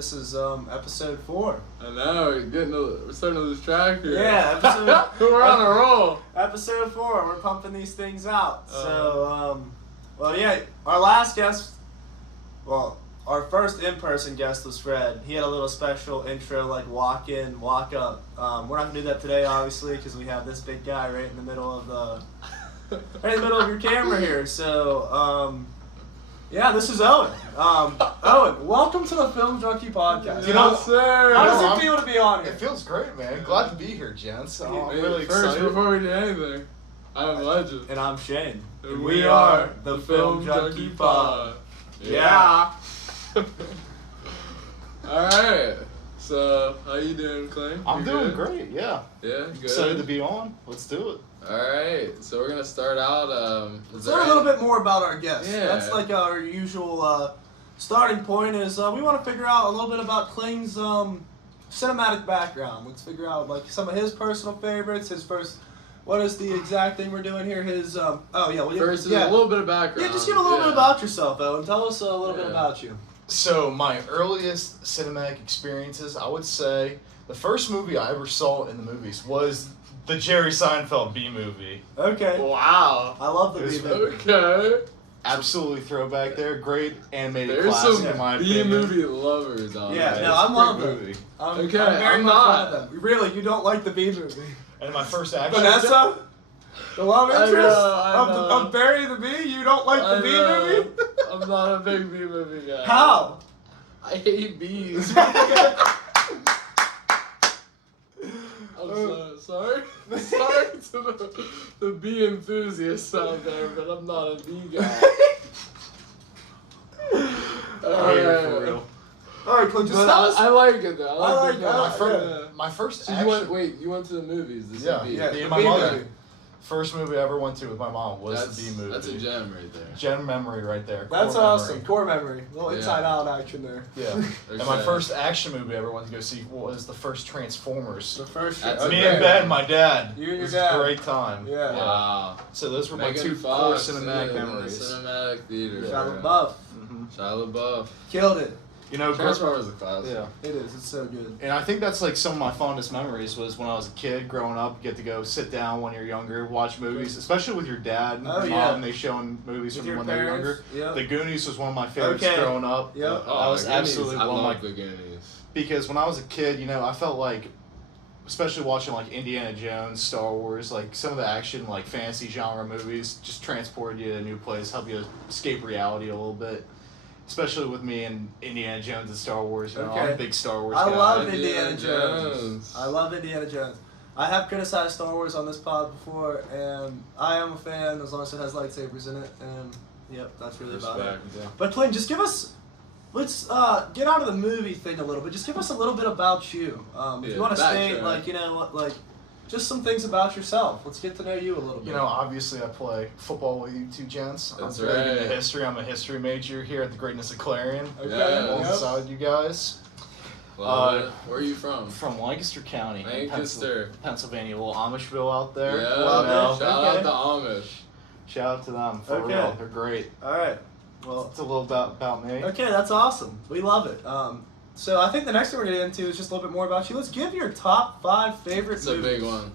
This is episode 4. I know, we're starting to lose track here. Yeah, episode. We're on a roll. Episode 4. We're pumping these things out. Our last guest, our first in-person guest was Fred. He had a little special intro, like walk in, walk up. We're not gonna do that today, obviously, because we have this big guy right in the middle of your camera here. So, this is Owen. Owen, welcome to the Film Junkie Podcast. Yes, sir. How does it feel to be on here? It feels great, man. Glad to be here, gents. I'm really excited. First, before we do anything, I'm Legend. And I'm Shane. And we are the Film Junkie Pod. Yeah. Alright. So, how you doing, Clay? I'm doing great, yeah. Yeah, good. Excited to be on. Let's do it. Alright, so we're going to start out. Let's learn a little bit more about our guests. Yeah. That's like our usual starting point is we want to figure out a little bit about Kling's cinematic background. Let's figure out like some of his personal favorites, his first... What is the exact thing we're doing here? His, First is a little bit of background. Yeah, just give a little bit about yourself, Owen. Tell us a little bit about you. So, my earliest cinematic experiences, I would say, the first movie I ever saw in the movies was the Jerry Seinfeld B-movie. Okay. Wow. I love the B-movie. Okay. Absolutely throwback there. Great animated There's classic, some in my opinion. B-movie lovers out there. Yeah, no, I'm loving movie. I'm Okay, very I'm much not. one of them. Really, you don't like the B-movie? And my first action... Vanessa? The love I interest know. of Barry the Bee? You don't like the B-movie? I'm not a big B-movie guy. How? I hate bees. I'm so sorry. Sorry to the bee enthusiasts out there, but I'm not a bee guy. For real. Alright, Clint, just tell us. I like it though. I like it. My first So action... you went to the movies to see bees. Yeah, the my B mother. movie. First movie I ever went to with my mom was the B movie. That's a gem right there. Gem memory right there. That's Core awesome. memory. Core memory. A little inside-out action there. Yeah. And my first action movie I ever went to go see was the first Transformers. The first That's shit. Me okay. and Ben, my dad. You and your It was dad. a great time. Yeah. Wow. So those were my Megan two Fox, core cinematic in the memories. Cinematic theater. Shia LaBeouf. Shia LaBeouf. Killed it. You know, Transformers is a classic. yeah. It is. It's so good. And I think that's like some of my fondest memories was when I was a kid growing up. You get to go sit down when you're younger, watch movies, especially with your dad and Oh, your yeah. mom. They showing movies With from your when they were parents. younger. Yep. The Goonies was one of my favorites Okay. growing up. Yep. That was Goonies. absolutely I one of love my... the Goonies. Because when I was a kid, you know, I felt like, especially watching like Indiana Jones, Star Wars, like some of the action, like fantasy genre movies, just transported you to a new place, help you escape reality a little bit. Especially with me and Indiana Jones and Star Wars. You know, I'm a big Star Wars guy. I love Indiana Indiana Jones. I love Indiana Jones. I have criticized Star Wars on this pod before, and I am a fan as long as it has lightsabers in it. And yep, that's really about it. Yeah. But Clint, just give us. Let's get out of the movie thing a little bit. Just give us a little bit about you. If you want to state, like, you know, like, just some things about yourself. Let's get to know you a little bit. You know, obviously I play football with you two gents. That's I'm big into right. history. I'm a history major here at the Greatness of Clarion. Okay. Yeah. Alongside you guys. Well, where are you from? From Lancaster County. Lancaster. Pennsylvania. A little Amishville out there. Yeah, Love it. shout Okay. out to Amish. Shout out to them. For Okay. real. They're great. All right. Well, It's a little about me. okay, that's awesome. We love it. So I think the next thing we're gonna get into is just a little bit more about you. Let's give your top 5 favorite It's movies. a big one.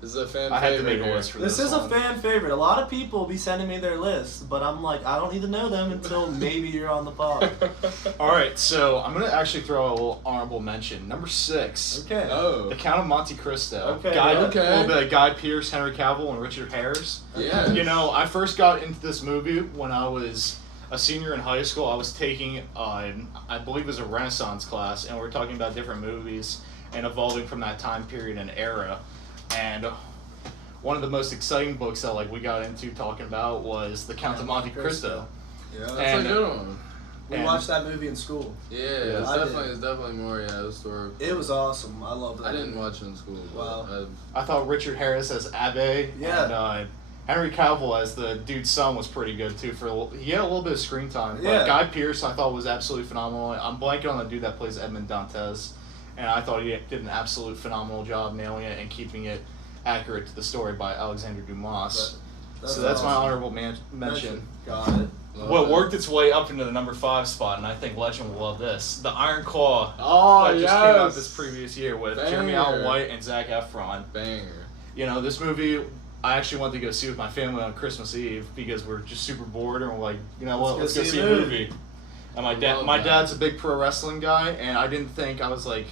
This is a fan I had to favorite make a here. list for This this is a one. fan favorite. A lot of people will be sending me their lists, but I'm like, I don't need to know them until maybe you're on the pod. All right, so I'm going to actually throw a little honorable mention. Number 6. Okay. Oh. The Count of Monte Cristo. Okay, Guy, okay. A little bit of Guy Pearce, Henry Cavill, and Richard Harris. Yeah. You know, I first got into this movie when I was a senior in high school. I was taking, I believe it was a Renaissance class, and we were talking about different movies and evolving from that time period and era. And one of the most exciting books that like we got into talking about was The Count of Monte Cristo. Yeah, that's And- a good one. We watched that movie in school. Yeah, it's I did. definitely more historical. It was awesome. I loved it. I didn't watch it in school. Wow. I thought Richard Harris as Abe Yeah. and Henry Cavill as the dude's son was pretty good too. He had a little bit of screen time. But Yeah. Guy Pearce I thought was absolutely phenomenal. I'm blanking on the dude that plays Edmond Dantes, and I thought he did an absolute phenomenal job nailing it and keeping it accurate to the story by Alexander Dumas. But So that's my awesome. honorable mention. Got it. what worked its way up into the number 5 spot, and I think Legend will love this. The Iron Claw Oh, that yes. just came out this previous year with Jeremy Banger. Allen White and Zac Efron. Banger. You know, this movie I actually went to go see with my family on Christmas Eve because we're just super bored and we're like, you know what, let's go see a movie. And my dad's a big pro wrestling guy, and I didn't think, I was like,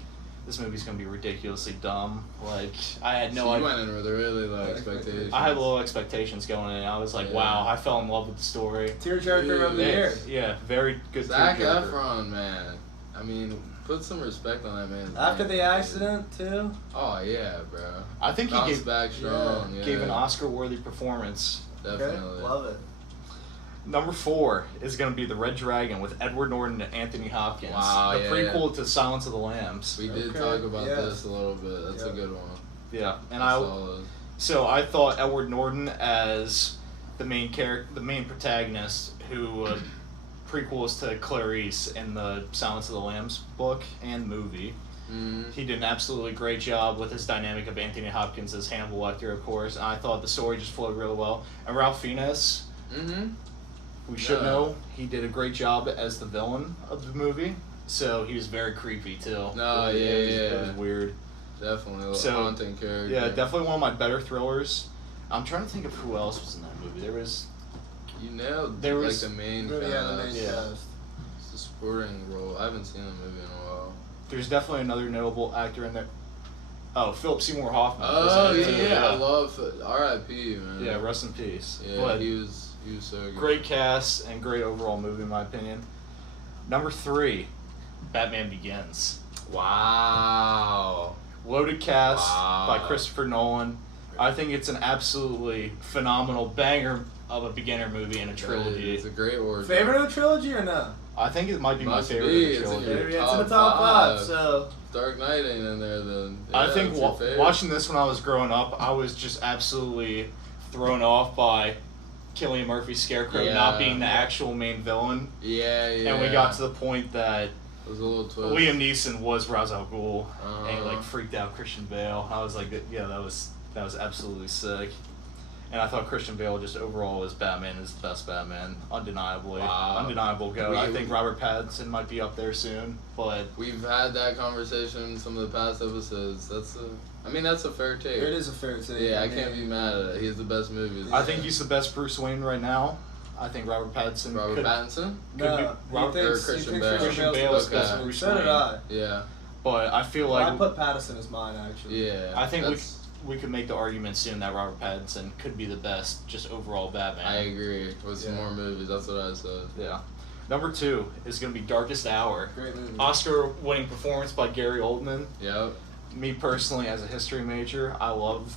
this movie's gonna be ridiculously dumb. Like, I had no So you idea. went in with really low expectations. I had low expectations going in. I was like, Yeah. wow, I fell in love with the story. Tearjerker of the year. Yeah, very good. Zac tearjerker. Efron, man. I mean, put some respect on that man's After name. the accident, too. Oh, yeah, bro. I think he Bounced gave, back strong. Yeah. gave an Oscar-worthy performance. Definitely. Okay, love it. Number 4 is going to be The Red Dragon with Edward Norton and Anthony Hopkins. Wow, the prequel to Silence of the Lambs. We did Okay, talk about yes. this a little bit. That's a Yep. good one. Yeah, and Solid. so I thought Edward Norton as the main character, the main protagonist, who prequels to Clarice in the Silence of the Lambs book and movie. He did an absolutely great job with his dynamic of Anthony Hopkins as Hannibal Lecter, of course, and I thought the story just flowed really well. And Ralph Fiennes, we should know, he did a great job as the villain of the movie, so he was very creepy too. No, It was weird. Definitely a little So, haunting character. Yeah, definitely one of my better thrillers. I'm trying to think of who else was in that movie. There was... You nailed There like was- the main Yeah, the main cast. Yeah. cast. It's the supporting role. I haven't seen the movie in a while. There's definitely another notable actor in there. Oh, Philip Seymour Hoffman. was Oh in it, too, yeah, I love R.I.P. man. Yeah, rest in peace. Yeah, But he was so good. great cast and great overall movie, in my opinion. Number 3, Batman Begins. Wow. Loaded cast Wow. by Christopher Nolan. I think it's an absolutely phenomenal banger of a beginner movie and a trilogy. It's a great origin. Favorite of the trilogy or no? I think it might be my Must favorite be. of the It's in trilogy. your Maybe it's in the top top five. five. So Dark Knight ain't in there then. I Yeah, think it's your favorite. watching this when I was growing up, I was just absolutely thrown off by Cillian Murphy's Scarecrow Yeah. not being the actual main villain. Yeah. And we got to the point that It was a little twist. Liam Neeson was Ra's al Ghul, and he, Uh-huh. like, freaked out Christian Bale. I was like, yeah, that was absolutely sick. And I thought Christian Bale just overall as Batman is the best Batman, undeniably. Wow. Undeniable go. I think Robert Pattinson might be up there soon, but We've had that conversation in some of the past episodes. That's a fair take. it is a fair take. Yeah, I can't be mad at it. He's the best movie. I think he's the best Bruce Wayne right now. I think Robert Pattinson Robert could, Pattinson. could be No, Robert he thinks, Christian he Bale. thinks Christian Bale's Bale's the best. best Bruce So did Wayne. I. Yeah. But I feel Well, like I put Pattinson as mine actually. Yeah. I think that's- we could make the argument soon that Robert Pattinson could be the best, just overall Batman. I agree. With some more movies, that's what I said. Yeah. Number 2 is going to be Darkest Hour. Great movie. Oscar-winning performance by Gary Oldman. Yep. Me personally, as a history major, I love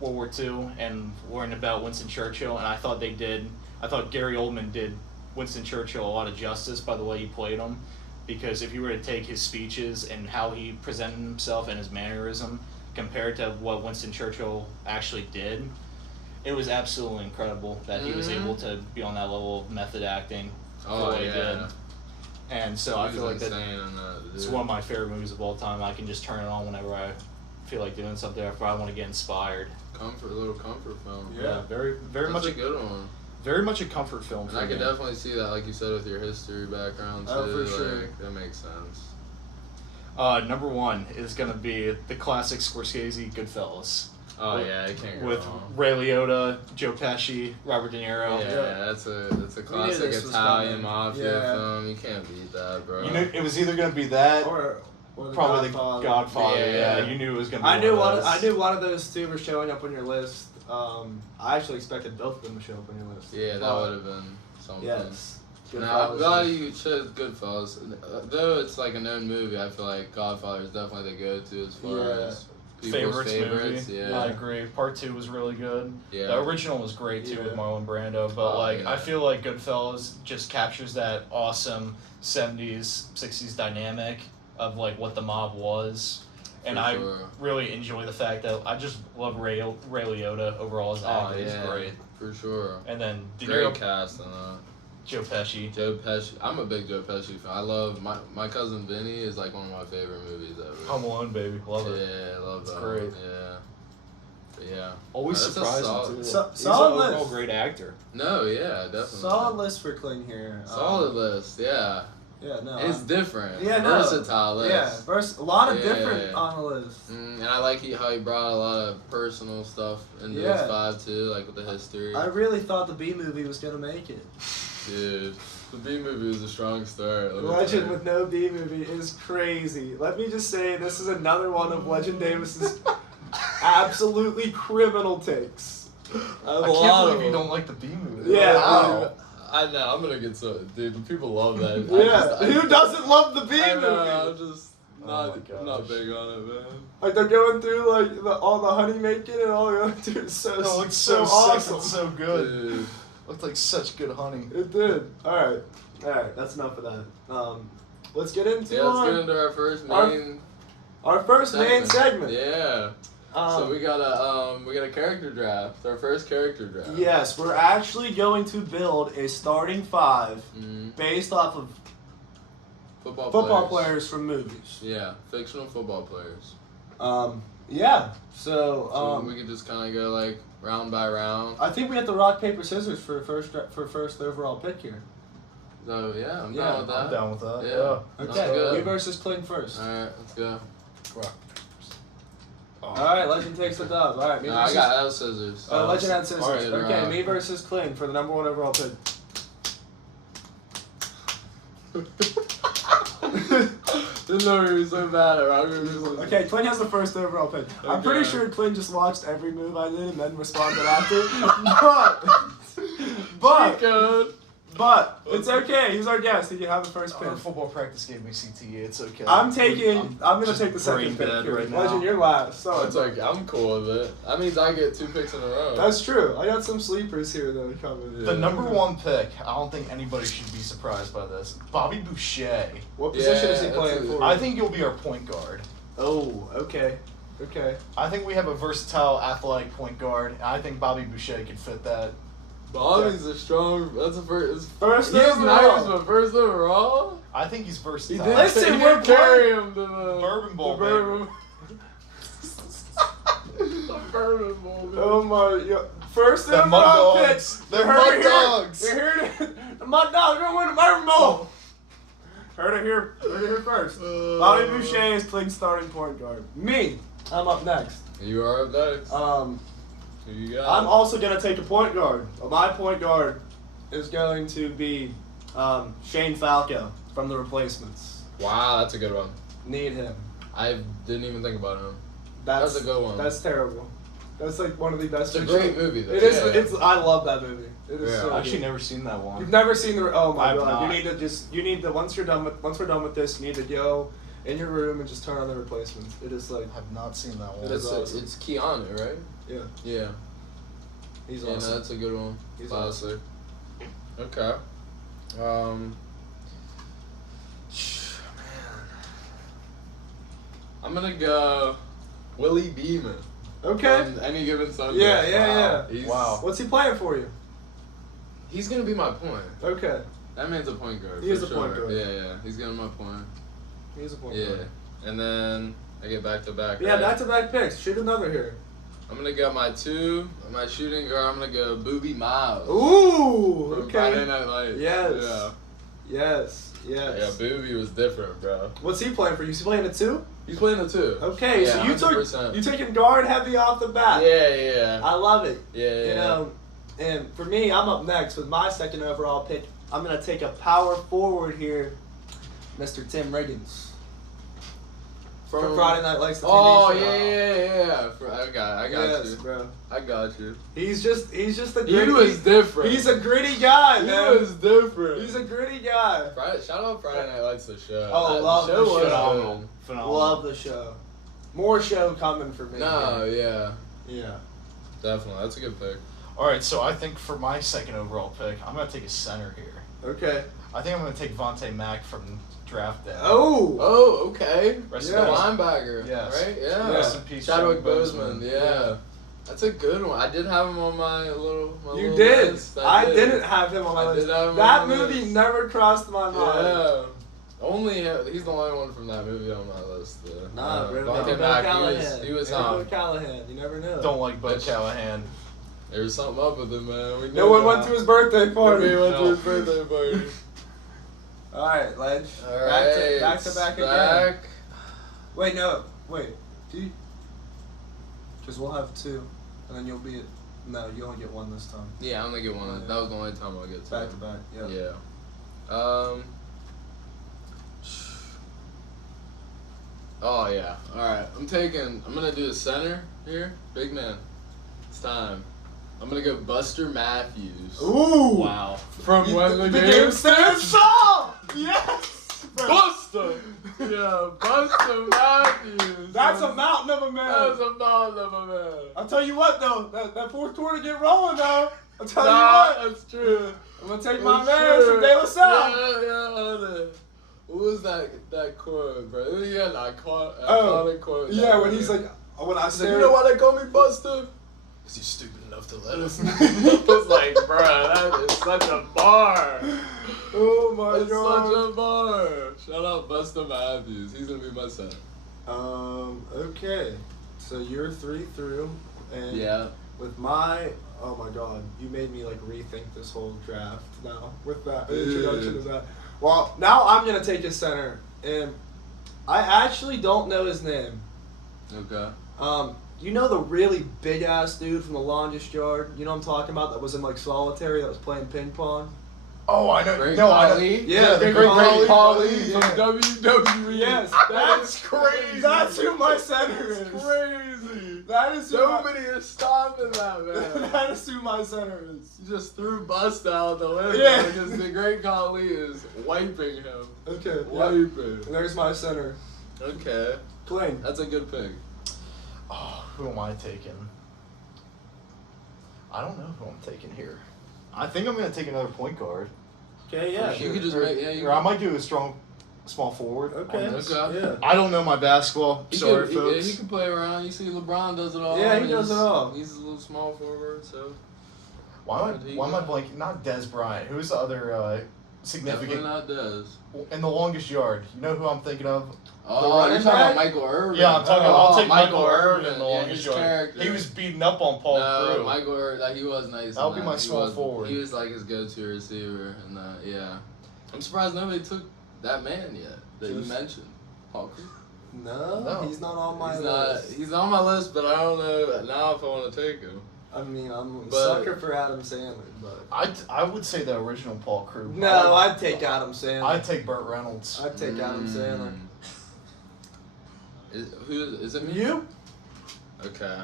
World War II and learning about Winston Churchill, and I thought Gary Oldman did Winston Churchill a lot of justice by the way he played him, because if you were to take his speeches and how he presented himself and his mannerism compared to what Winston Churchill actually did, it was absolutely incredible that he was able to be on that level of method acting the Oh way he yeah. did. And so I He feel was like that insane in that, it's dude. one of my favorite movies of all time. I can just turn it on whenever I feel like doing something, if I want to get inspired. Little comfort film. Yeah. very That's much a good one. very much a comfort film And for I could me. definitely see that, like you said, with your history background too. Oh, for sure. Like, that makes sense. Number 1 is gonna be the classic Scorsese Goodfellas. Oh With- yeah, I can't go With wrong. Ray Liotta, Joe Pesci, Robert De Niro. Yeah, that's a classic this was Italian coming. mafia Yeah. film. You can't beat that, bro. You knew it was either gonna be that Or the probably Godfather. the Godfather. Yeah. Yeah, you knew it was gonna be I knew one of I those. knew one of those two were showing up on your list. I actually expected both of them to show up on your list. Yeah, that But, would have been something. Yes. Now, I'm Goodfellas glad is- you chose Goodfellas. Though it's like a known movie, I feel like Godfather is definitely the go-to as far Yeah. as people's favorites. movie. Yeah. I agree. Part 2 was really good. Yeah. The original was great too with Yeah. Marlon Brando, but Oh, like yeah. I feel like Goodfellas just captures that awesome 70s, 60s dynamic of like what the mob was. And For I sure. really enjoy the fact that I just love Ray Liotta overall as an Oh actor. yeah, He's great. for sure. And then De Great Niro, cast on that. Joe Pesci. Joe Pesci. I'm a big Joe Pesci fan. I love my cousin Vinny is like one of my favorite movies ever. Home Alone, baby. Love it. Yeah, I love It's that. great. One. Yeah. But Yeah. Always That's a surprising solid- too. So- He's solid an overall list. great actor. No, yeah, definitely. Solid list for Cling here. Solid list, yeah. Yeah, no. It's different. Yeah, no. Versatile list. Yeah, a lot of Yeah. different on the list. And I like how he brought a lot of personal stuff into Yeah. his vibe too, like with the history. I really thought the B movie was gonna make it. Dude, the B movie was a strong start. let me tell Legend you. with no B movie is crazy. Let me just say, this is another one of Legend Davis's absolutely criminal takes. I have I a lot can't of believe you them. don't like the B movie. Yeah. Wow. I know, I'm gonna get so. Dude, the people love that. Who doesn't love the B I movie? know, I'm just Oh I'm my not gosh. big on it, man. Like they're going through like all the honey making and all going through. It's so It looked so so awesome. sick and so good. Dude. Looked like such good honey. It did. All right. That's enough of that. Let's get into Yeah, let's get into our first main our first main segment. Yeah. So we got a character draft. Our first character draft. Yes, we're actually going to build a starting five based off of football players from movies. Yeah, fictional football players. Yeah. So we could just kind of go like round by round. I think we have to rock paper scissors for first overall pick here. So yeah, I'm Yeah, down with that. I'm down with that. Yeah. Yeah. Okay, good. me versus Cling first. All right, let's go. All right, Legend takes the dub. All right, me No, I versus. got those scissors. Legend had scissors. All right, Okay, right. me versus Cling for the number one overall pick. Didn't know he was so bad at round paper. Okay, Cling has the first overall pick. I'm pretty Okay. sure Cling just watched every move I did and then responded after. But it's okay. He's our guest. He can have the first pick. Our football practice gave me CTE. It's okay. I'm gonna just take the second brain pick. dead Here. right now. Legend, you're last. So It's like I'm cool with it. That means I get 2 picks in a row. that's true. I got some sleepers here though coming. The number one pick. I don't think anybody should be surprised by this. Bobby Boucher. What position is he Yeah, playing that's for? I think you'll be our point guard. Oh, okay. I think we have a versatile, athletic point guard. And I think Bobby Boucher could fit that. Bobby's a strong. That's a first. First He's overall. nice, but first overall. I think he's He versatile. did, Listen, he we're did carry him to the Bourbon Bowl, The Bourbon, the Bourbon Bowl. Baby. Oh my! Yeah. First The Mud overall pick. Dogs. The You heard Mud it here. Dogs. You heard it. The Mud Dogs are gonna win the Bourbon Bowl. Heard it here. Heard it here first. Bobby Boucher is Cling's starting point guard. Me. I'm up next. You are up next. Who you got? I'm also gonna take a point guard. My point guard is going to be Shane Falco from The Replacements. Wow, that's a good one. Need him. I didn't even think about him. That's a good one. That's terrible. That's like one of the best. It's a fictional- great movie, though. It is. Yeah. It's. I love that movie. It is Yeah. so I've actually good. never seen that one. You've never seen the. Oh my I've god! not. You need to once we're done with this, you need to go in your room and just turn on The Replacements. It is like I have not seen that one. It is It's, awesome. it's Keanu, right? yeah, Yeah. he's Yeah, awesome. no, that's a good one. He's Classic. Okay. Man. I'm gonna go Willie Beeman. Okay. On Any Given Sunday. Yeah. He's, Wow. What's he playing for you? He's gonna be my point. Okay. That man's a point guard. He for is a sure. point guard. Yeah. He's getting my point. He's a point Yeah. guard. And then I get back to back. Yeah, right? back-to-back picks. Shoot another here. I'm gonna go my shooting guard. I'm gonna go Booby Miles. Ooh. From Okay. Friday Night Lights. Yes. Yeah. Yes. Yeah, Booby was different, bro. What's he playing for you? Is he playing a 2? He's playing the 2. Okay, Yeah, so you 100%. taking guard heavy off the bat. Yeah. I love it. Yeah. You know, and for me, I'm up next with my second overall pick. I'm gonna take a power forward here, Mr. Tim Riggins. From Friday Night Lights, the TV Oh show. yeah. I got Yes, you. bro. I got you. He's just a He gritty. was different. He's a gritty guy, He man. was different. He's a gritty guy. Shout out Friday Night Lights, the show. Oh, love the show. was Phenomenal. good. Phenomenal. Love the show. More show coming for me. No, yeah, Yeah. definitely. That's a good pick. All right, so I think for my second overall pick, I'm gonna take a center here. Okay. I think I'm gonna take Vontae Mack from draft day. Oh. Oh, okay. Rest Yeah. in The peace. linebacker. Yes. Right? Yeah. Rest in peace, Chadwick Chadwick Boseman. Boseman. Yeah. That's a good one. I did have him on my little. You little did. list. I didn't have him on my I list. did have him That on my movie list. never crossed my mind. Yeah. He's the only one from that movie on my list. Nah, bro. Dante Maybe Bo Mack, Callahan. he was Maybe Bo Callahan. You never know. Don't like Bo Callahan. There was something up with him, man. We No knew one that. went to his birthday party. He went to his birthday party. All right, Ledge. All right. Back to back again. Wait, no. Wait. Because we'll have two, and then you'll be. No, you only get one this time. Yeah, I only get one. Yeah. That was the only time I'll get two. Back to back. Yeah. Yeah. Oh yeah. All right. I'm gonna do the center here. Big man. It's time. I'm gonna go Buster Matthews. Ooh. Wow. From when the game game starts. starts. Yes. Buster. Yeah, Buster Matthews. That's a mountain of a man. That's a mountain of a man. I'll tell you what though, that fourth quarter get rolling though. I'll tell you Nah, what. that's true. I'm gonna take my That's man true. from De La Salle. Yeah. What was that quote, bro? Yeah, that Oh, iconic quote. yeah, when he's like, when I He's like, say, you know why they call me Buster? Because he's stupid enough to let us. It's like, bro, that is such a bar. oh my It's god. such a bar. Shout out Buster Matthews. He's gonna be my center. Okay. So you're 3 through, and Yeah. with my, oh my god, you made me like rethink this whole draft now with that Dude. introduction of that. Well, now I'm gonna take a center, and I actually don't know his name. Okay. You know the really big ass dude from the longest yard? You know what I'm talking about? That was in like solitary, that was playing ping pong. Oh, I know. Great No, I know. Khali? Yeah, the the Great Khali. Khali. Yeah. From WWE. Yes, That's crazy. That's who my center is. That's crazy. That is who Nobody is stopping that, man. that is who my center is. You just threw Bust out the window Yeah. because the Great Khali is wiping him. Okay. Yep. Wiping. And there's my center. Okay. Plain. That's a good pick. Oh, who am I taking? I don't know who I'm taking here. I think I'm gonna take another point guard. Okay, yeah. You could just make, yeah, you Or I might do a strong, small forward. Okay. on this. Okay. Yeah. I don't know my basketball. Sorry, folks. He can play around. You see LeBron does it all. Yeah, he does it all. He's a little small forward, so. Why am I blanking? Not Des Bryant. Who's the other significant Definitely not Dez. in the longest yard? You know who I'm thinking of? Oh, running you're talking back? about Michael Irvin. Yeah, I'm talking. I'll take Michael Irvin. Irvin in the Yeah, longest his yard. character. He was beating up on Paul No, Crew. Michael Irvin, he was nice. That would in be my He small was- forward. He was like his go-to receiver, and yeah. I'm surprised nobody took that man yet that you Just- mentioned, Paul Crew. No, he's not on my list. He's on my list, but I don't know now if I want to take him. I mean, I'm a But- sucker for Adam Sandler, but I would say the original Paul Crew. no, I'd take Adam Sandler. I'd take Burt Reynolds. I'd take Adam Sandler. Is it me? You? Okay.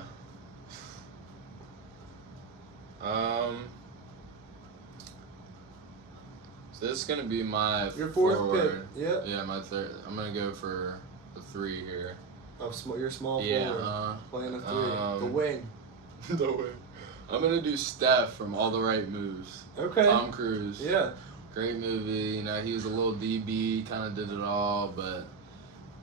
So this is gonna be my Your fourth forward. pick. Yeah. Yeah, my third. I'm gonna go for a 3 here. Your small Yeah. forward. Playing a 3. The wing. The way. I'm gonna do Steph from All the Right Moves. Okay. Tom Cruise. Yeah. Great movie. You know, he was a little DB, kind of did it all, but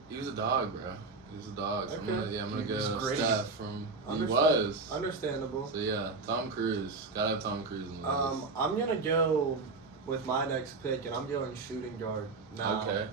he was a dog, bro. He was a dog. So Okay. I'm gonna He was go great. Steph from. He Understand- was. Understandable. So yeah, Tom Cruise. Gotta have Tom Cruise in the list. I'm gonna go with my next pick, and I'm going shooting guard now. Okay.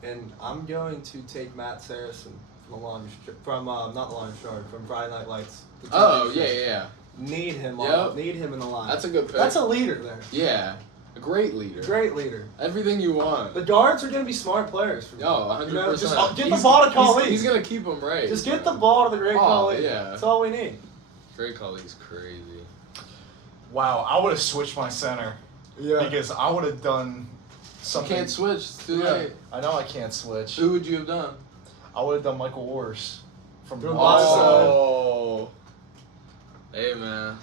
And I'm going to take Matt Saracen from not the Longest Yard, from Friday Night Lights. The Oh TV yeah, show. yeah. Need him Yep. need him in the line. That's a good pick. That's a leader there. Yeah, a great leader. Great leader. Everything you want. The guards are gonna be smart players for me. Oh, 100%. Just get the ball to Khali. He's gonna keep him right. Just get the ball to the great Oh, Khali. yeah. That's all we need. Great Khali's crazy. Wow, I would have switched my center Yeah. because I would have done You something. can't switch. It's too Yeah. late. I know I can't switch. Who would you have done? I would have done Michael Orrs from From Boston. Oh. Hey man.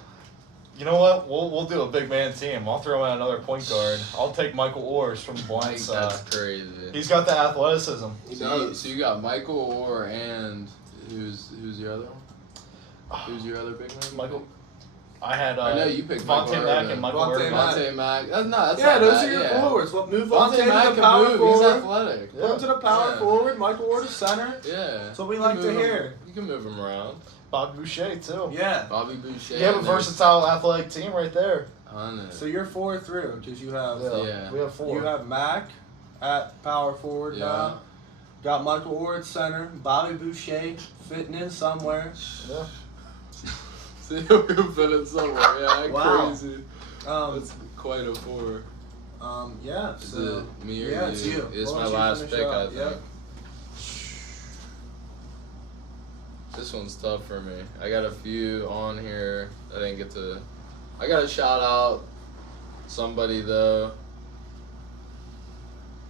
You know what? We'll do a big man team. I'll throw in another point guard. I'll take Michael Orrs from the blind Mike, side. that's crazy. He's got the athleticism. He So does. you got Michael Orr and who's your other one? Who's your other big man? Michael. I had I know you picked Vontae Michael Mack Irvin. and Michael Vontae Irvin. Mack. Vontae Mack. That's not Yeah, those bad, are your yeah. forwards. Well, move Vontae Vontae Mack to the can power move. forward. He's athletic. Yeah. Put him to the power Yeah. forward. Michael Ward to center. Yeah. That's what we You like can to move him- hear. You can move him around. Bob Boucher too. Yeah. Bobby Boucher. You have a and there's- versatile athletic team right there. I know. So you're 4 through because you have Yeah. We have 4. you have Mac, at power forward Yeah. now. Got Michael Ward center. Bobby Boucher fitting in somewhere. Yeah. See who can fit it somewhere. Yeah, Wow. crazy. Um, That's quite a four. yeah. Is So it me or yeah, you? it's you. It's Why my don't you last finish pick, I up? think. Yep. This one's tough for me. I got a few on here. I didn't get to. I gotta shout out somebody though.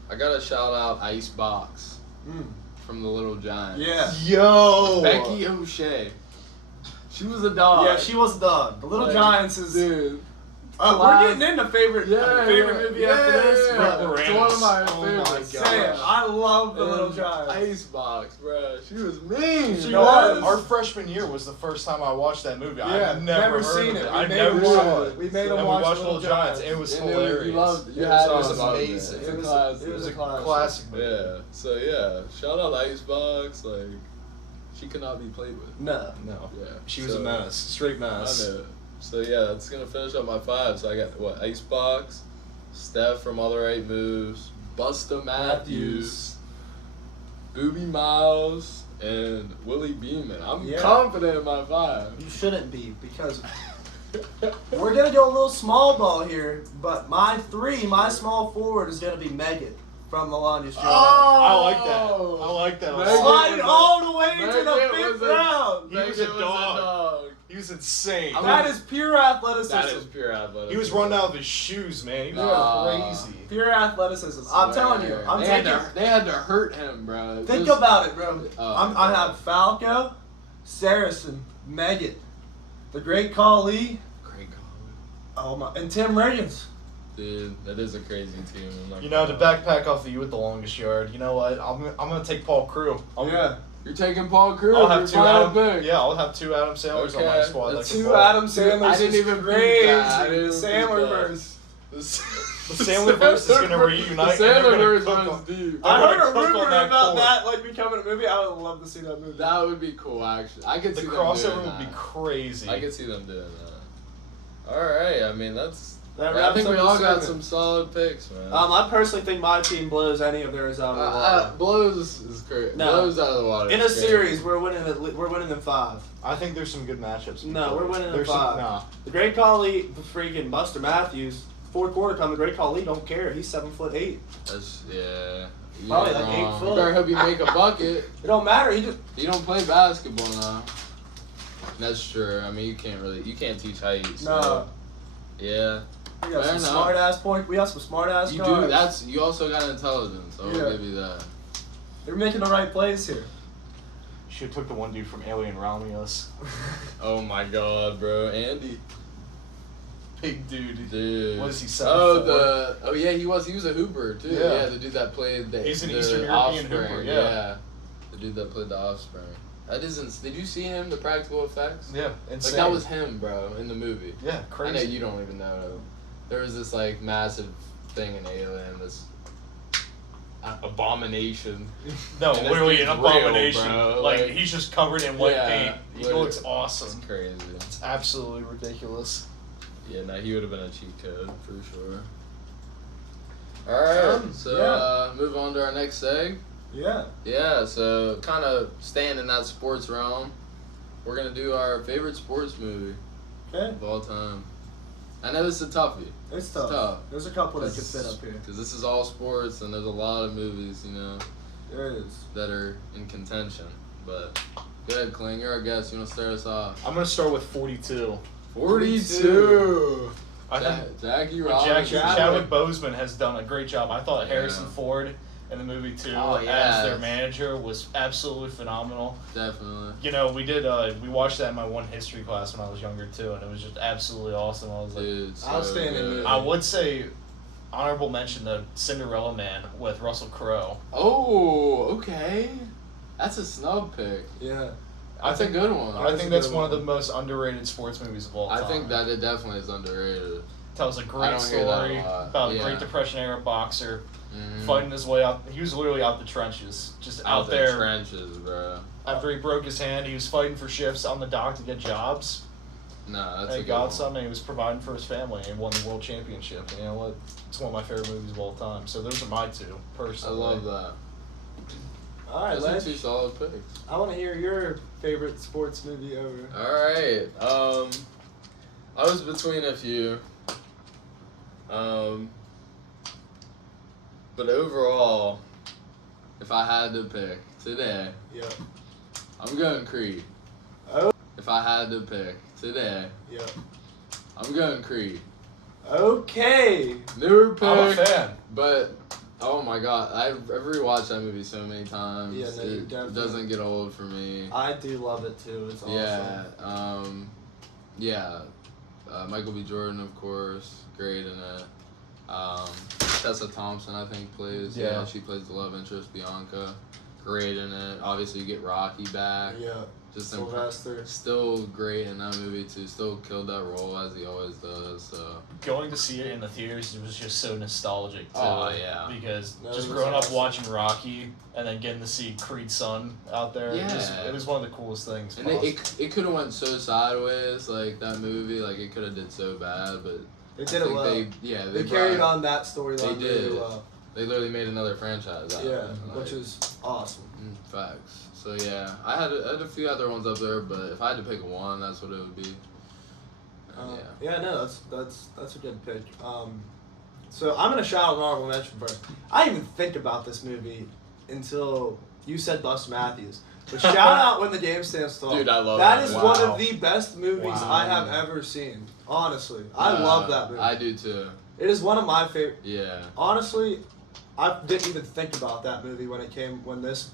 I gotta shout out Icebox from the Little Giants. Yeah. Yo! Becky O'Shea. She was a dog. Yeah, she was done. The Little Like, Giants is. Dude. We're getting into favorite movie after this. Yeah. But It's one of my Oh my favorites. God. Sam, I love the Little And Giants. Icebox, bro. She was mean. She You know was. what? Our freshman year was the first time I watched that movie. Yeah, I've never heard seen of it. I We made never him saw watch it. it. We made him And we watch watched Little Little Giants. Giants. It was And hilarious. You loved it. You It had was to love amazing. It. It was classic. It was a classic. classic movie. Yeah. So yeah, shout out Icebox. Like, she could not be played with. No. No. Yeah. She was so, a mess. Straight I mess. know. So yeah, that's gonna finish up my five. So I got what? Icebox, Steph from All the Right Moves, Busta Matthews, Booby Miles, and Willie Beeman. I'm Yeah. confident in my five. You shouldn't be because we're gonna go a little small ball here. But my small forward is gonna be Megan from the longest yard. I like that. I like that a Megan lot. Sliding all the way to Megan the was fifth a- round. He was a dog. He was insane. That is pure athleticism. That is pure athleticism. He was running out of his shoes, man. He was Nah. crazy. Pure athleticism. I'm telling you. I'm they taking. They had to hurt him, bro. Think Just- about it, bro. Oh, I have Falco, Saracen, Megan, the Great Khali, Great call. oh my, and Tim Riggins. Dude, that is a crazy team. I'm not You know, to gonna lie. backpack off of you with the longest yard, you know what? I'm gonna take Paul Crew. You're taking Paul Cruz. I'll have your two final Adam. pick. Yeah, I'll have two Adam Sandlers on my Okay, squad. that's that can Two ball. Adam I Sandlers didn't is even beat crazy. that. I The didn't Sandler beat that. verse. The Sandlerverse is gonna reunite. The and they're gonna Sandlerverse cook was on- deep. I They're heard gonna a cook rumor on that about court. that like becoming a movie. I would love to see that movie. That would be cool, actually. I could The see them crossover doing would that. be crazy. I could see them doing that. All right. I mean, that's. That I wraps think up we the all got segment. some solid picks, man. I personally think my team blows any of theirs out of the water. Blows is crazy. No. Blows out of the water. In a is crazy. series, we're winning in 5. I think there's some good matchups. No, we're winning in There's 5. Nah. The Great Khali, the freaking Buster Matthews, fourth quarter come. The Great Khali don't care. He's 7'8". That's yeah. You're Probably like wrong. 8 You foot. better hope you make a bucket. It don't matter. He just You don't play basketball now. That's true. I mean, you can't teach height. So. no. Yeah. We got Fair some enough. smart ass point. We got some smart ass You guys. do. You also got intelligence. I'll Yeah. give you that. They're making the right plays here. Should have took the one dude from Alien Romulus. Oh my God, bro, Andy. Big dude. Dude. What is he, 7'4"? Yeah, he was a hooper too. Yeah. Yeah, the dude that played the He's an the Eastern European Offspring. hooper, yeah. The dude that played the Offspring. That isn't. Did you see him? The practical effects. Yeah, Like insane. that was him, bro, in the movie. Yeah, I know crazy. you don't even know. There was this like massive thing in Alien, this abomination. No, And this literally dude's an real, abomination. bro. Like, Like- he's just covered in white Yeah, paint. He literally. looks awesome. It's crazy. It's absolutely ridiculous. Yeah, no, he would have been a cheat code for sure. Alright, so yeah. move on to our next seg. Yeah. Yeah, so kind of staying in that sports realm, we're going to do our favorite sports movie Okay. of all time. I know this is a toughie. It's tough. tough. There's a couple that could fit up here. Because this is all sports and there's a lot of movies, you know, There it is. that are in contention. But go ahead, Kling, you're our guest. You want to start us off? I'm going to start with 42. 42! I think Jackie But Robinson. Chadwick Boseman has done a great job. I thought Harrison Yeah. Ford in the movie too, Oh, as yes. their manager, was absolutely phenomenal. Definitely. You know, we watched that in my one history class when I was younger too, and it was just absolutely awesome. I was like, Dude, so Outstanding good. movie. I would say honorable mention the Cinderella Man with Russell Crowe. Oh, okay. That's a snub pick. Yeah. That's a good one. I That's think a that's good one of the one. most underrated sports movies of all I time. think that it definitely is underrated. tells a I great don't hear that a story lot. about a Yeah. Great Depression era boxer Mhm. fighting his way out. He was literally out the trenches, just out the there. trenches, bro. After he broke his hand, he was fighting for shifts on the dock to get jobs. No, that's a and good one. got some, and he was providing for his family and won the world championship. And you know what? It's one of my favorite movies of all time. So those are my two, I personally. love that. All right, Those are Ledge. 2 solid picks. I want to hear your favorite sports movie ever. Alright, I was between a few. But overall, if I had to pick today, Yep. I'm going Creed. Oh. If I had to pick today, Yep. I'm going Creed. Okay. Newer pick, I'm a fan. but oh my god, I've rewatched that movie so many times. Yeah, no, you it definitely- doesn't get old for me. I do love it too. It's awesome. Yeah, Michael B. Jordan, of course, great in it. Tessa Thompson, I think, plays. Yeah. Yeah, she plays the love interest, Bianca. Great in it. Obviously, you get Rocky back. Yeah. Just Sylvester. still great in that movie too. Still killed that role as he always does. So Going to see it in the theaters, it was just so nostalgic too. Oh, yeah. Because No, just it was growing up awesome. watching Rocky and then getting to see Creed's son out there, Yeah. it was one of the coolest things. and it could have went so sideways, like that movie, like it could have did so bad, but They I did it think well. they carried brought- on that storyline They did. really well. They literally made another franchise out of Yeah, it. which like- is awesome. Facts. So yeah, I had a few other ones up there, but if I had to pick one, that's what it would be. And Yeah, no, that's a good pick. So I'm gonna shout out an honorable mention first. I didn't even think about this movie until you said Bus Matthews. But shout out When the Game Stands Tall. Dude, I love that. that Is movie. one Wow. of the best movies Wow. I have ever seen. Honestly, I love that movie. I do too. It is one of my favorite. Yeah. Honestly, I didn't even think about that movie when this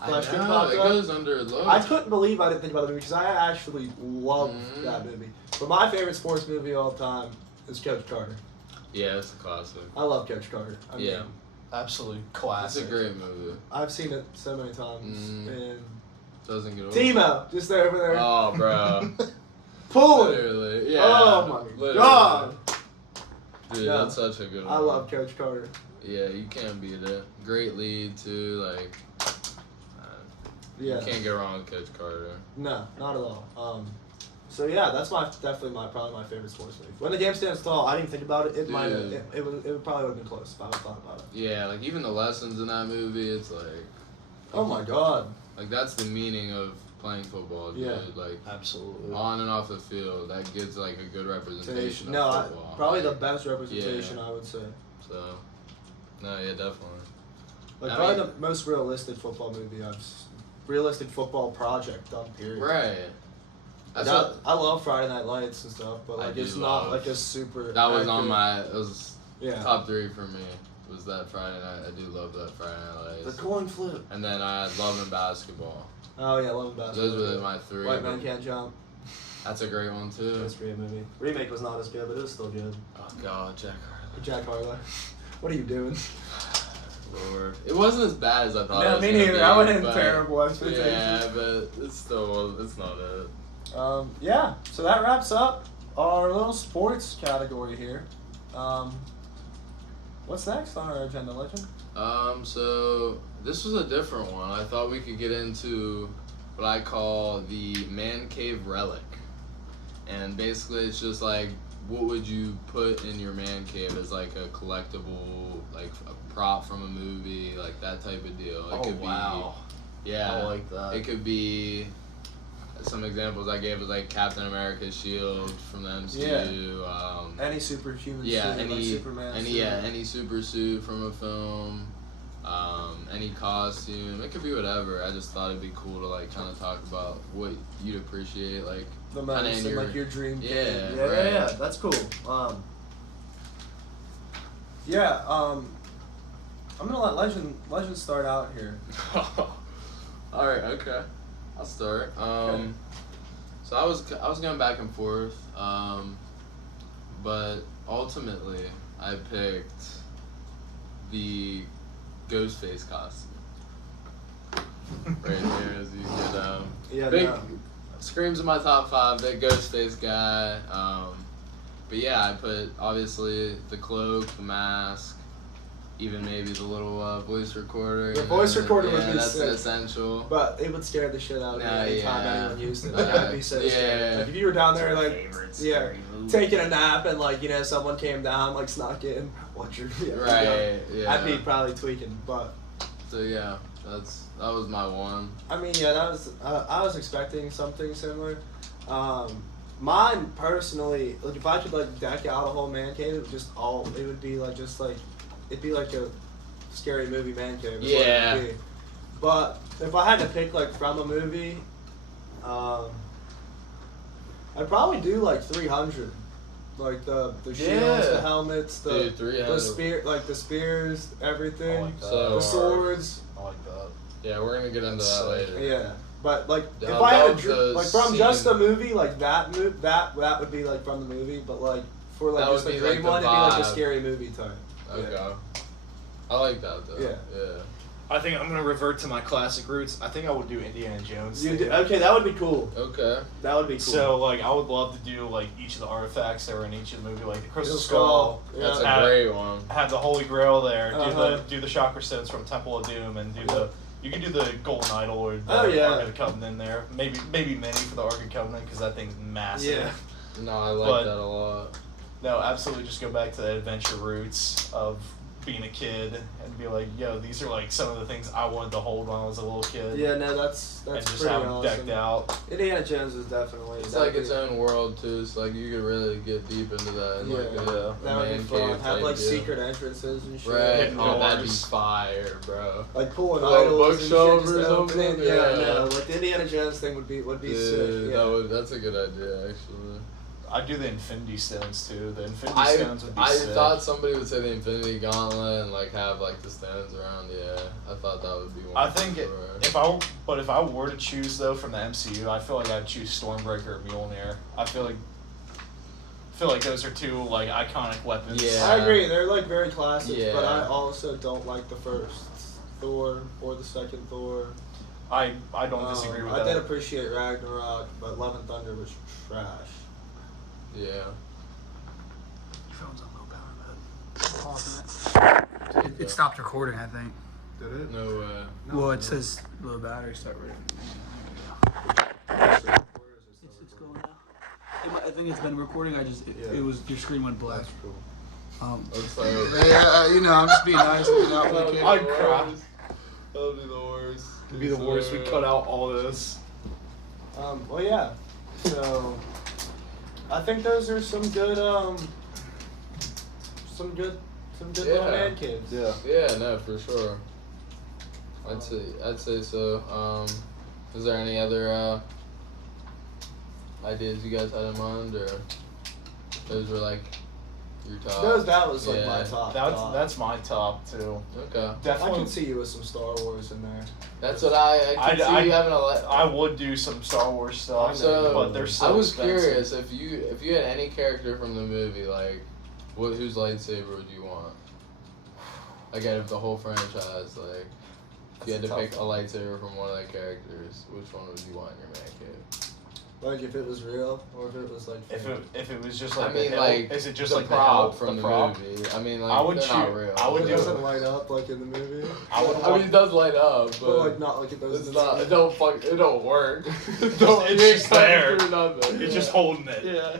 question I know, popped it up. goes underlooked. I couldn't believe I didn't think about the movie because I actually loved Mhm. that movie. But my favorite sports movie of all time is Coach Carter. Yeah, it's a classic. I love Coach Carter. I mean, Yeah. Absolute It's classic. a great movie. I've seen it so many times. Mhm. And Doesn't get old. Timo, just there over there, Oh, bro. pulling. Literally. Yeah. Oh my Literally. God! Dude, Yeah. that's such a good one. I love Coach Carter. Yeah, you can't beat it. Great lead, too. Like, Yeah. you can't go wrong with Coach Carter. No, not at all. So yeah, that's probably my favorite sports movie. When the Game Stands Tall, I didn't think about it. It might have, Dude. it would probably would have been close if I would have thought about it. Yeah, like, even the lessons in that movie, it's like, Oh my God. like, that's the meaning of playing football, dude. Yeah. Like, Absolutely. on and off the field, that gives, like, a good representation No, of football. probably the Like, best representation I would say. So, no, yeah, definitely. Like I probably mean- the most realistic football movie realistic football project done. Period. Right. Like, That's what, I love Friday Night Lights and stuff, but I like do it's not love- like a super. that was on accurate- it was Yeah. top 3 for me, was that Friday Night. I do love that Friday Night The Lights. coin flip. And then I had Love and Basketball. Oh yeah, love basketball. Those were my 3. White Man Can't Jump. That's a great one, too. That's a great movie. Remake was not as good, but it was still good. Oh, God, Jack Harlow. Jack Harlow. What are you doing? Lord. It wasn't as bad as I thought it No, was me gonna neither. be, I went in but- terrible expectations. Yeah, but it's not it. Yeah, so that wraps up our little sports category here. What's next on our agenda, Legend? So this was a different one. I thought we could get into what I call the man cave relic. And basically it's just like, what would you put in your man cave as like a collectible, like a prop from a movie, like that type of deal. It could be, yeah. I like that. It could be, some examples I gave was like Captain America's shield from the MCU. Any superhuman Yeah, suit, like any Superman suit. any super suit from a film, any costume. It could be whatever. I just thought it'd be cool to like kind of talk about what you'd appreciate, like The kinda most, in and your- like your dream Yeah, kid. Yeah, right. yeah, that's cool. I'm gonna let Legend start out here. All right, okay, I'll start. Okay. So I was going back and forth, but ultimately I picked the Ghostface costume. Right there, as you can. Yeah, Big no. screams in my top 5. Big Ghostface guy. But yeah, I put obviously the cloak, the mask, even maybe the little voice recorder. The voice recorder would be that's sick. essential. But it would scare the shit out of me anytime anyone used it. Nah, That'd be so scary. Like if you were down there like taking a nap and like someone came down like snuck in, watch your Right. Yeah. I'd be probably tweaking, but. So yeah, that was my one. I mean, yeah, that was. I was expecting something similar. Mine personally, like if I could like deck out a whole man cave, it would be like it'd be like a scary movie man cave. Is what it would be. But if I had to pick like from a movie, I'd probably do like 300. Like the shields, the helmets, the spears, everything, like the swords. I like that. Yeah, we're gonna get into that later. Yeah, but like if I I had love the like from scene. just the movie, like that would be like from the movie. But like for like That just would the be, like, dream the one, it'd be like a vibe. scary movie type. Okay. Yeah. I like that though. Yeah. Yeah. I think I'm gonna revert to my classic roots. I think I would do Indiana Jones. Okay, that would be cool. Okay. That would be cool. So like I would love to do like each of the artifacts that were in each of the movie, like the Crystal Crystal Skull. Skull. That's Yeah. a great one. Have the Holy Grail there. Uh-huh. Do the Chakra Stones from Temple of Doom, and you can do the Golden Idol or the Oh, yeah. Ark of the Covenant there. Maybe many for the Ark of the Covenant because that thing's massive. Yeah. No, I like But- that a lot. No, absolutely. Just go back to the adventure roots of being a kid and be like, yo, these are like some of the things I wanted to hold when I was a little kid. Yeah, no, that's and just pretty have them awesome. decked out. Indiana Jones is definitely. It's that'd like be- its own world too. So like you could really get deep into that. And, like, Yeah. a That would be man fun. cave Have type like deal. secret entrances and shit. Right. Hidden Oh, that'd be doors. fire, bro. Like pulling Like a idols and shit, bookshelf just or something? opening. Yeah, Yeah. no, like the Indiana Jones thing would be sick. Dude, Yeah. that's a good idea actually. I'd do the Infinity Stones too. The Infinity I Stones would be sick. thought somebody would say the Infinity Gauntlet and like have like the stones around. Yeah, I thought that would be one. I think for it, if I were to choose though from the MCU, I feel like I'd choose Stormbreaker or Mjolnir. I feel like those are two like iconic weapons. Yeah. I agree. They're like very classic, Yeah. but I also don't like the first Thor or the second Thor. I don't disagree with I that. did appreciate Ragnarok, but Love and Thunder was trash. Yeah. Your phone's on low power, bud. Pausing it. It stopped recording, I think. Did it? No way. Well, it says low battery start recording. It's going now. I think it's been recording. It was your screen went black. That's cool. Looks like Yeah, I'm just being nice. I'd cry. That would be the worst. It'd be the worst. We cut out all this. Well, yeah. So, I think those are some good little Yeah. man caves. Yeah. Yeah, no, for sure. I'd say so. Is there any other ideas you guys had in mind, or those were like your top? That was like Yeah. my top. That's my top too. Okay. I Definitely. can see you with some Star Wars in there. That's what I can see you having a. I would do some Star Wars stuff, So but they're so I was expensive. curious if you had any character from the movie, like whose lightsaber would you want? Like out of the whole franchise, like if you had to That's a pick a tough lightsaber from one of the characters, which one would you want in your man cave? Like if it was real or if it was like. If fake. it was just like I mean, the hill, like is it just the like prop the from the prop? movie? I mean, like I would they're not choose- real. I would it do doesn't it. light up like in the movie. I would I mean, it does light up, But but like not like it does. it's in the not. movie. It don't work. It's you ain't just cutting there. through nothing. It's just holding it. Yeah.